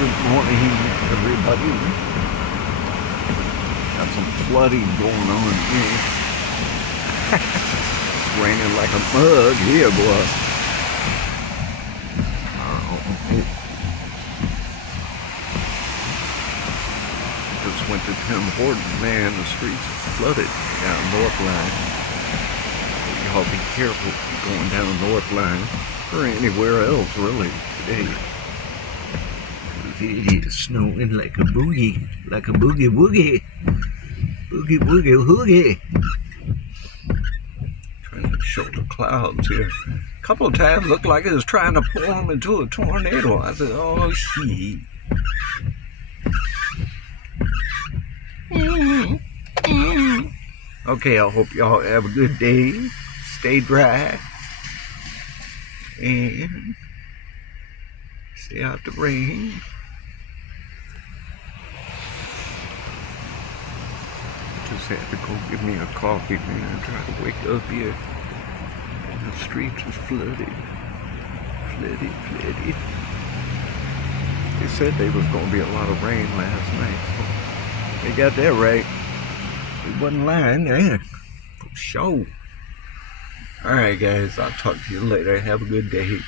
Good morning, everybody. Got some flooding going on here. It's raining like a mug here, boy. Just went to Tim Hortons, man. The streets are flooded down North Line. So y'all be careful going down North Line or anywhere else, really, today. It's snowing like a boogie woogie. Boogie woogie woogie. Trying to show the clouds here. A couple of times looked like it was trying to form into a tornado. I said, oh shit. Okay, I hope y'all have a good day. Stay dry. And stay out the rain. Just had to go get me a coffee, man. Try to wake up here. And the streets are flooded. Flooded. They said there was going to be a lot of rain last night. They got that right. It wasn't lying, man. For sure. Alright, guys. I'll talk to you later. Have a good day.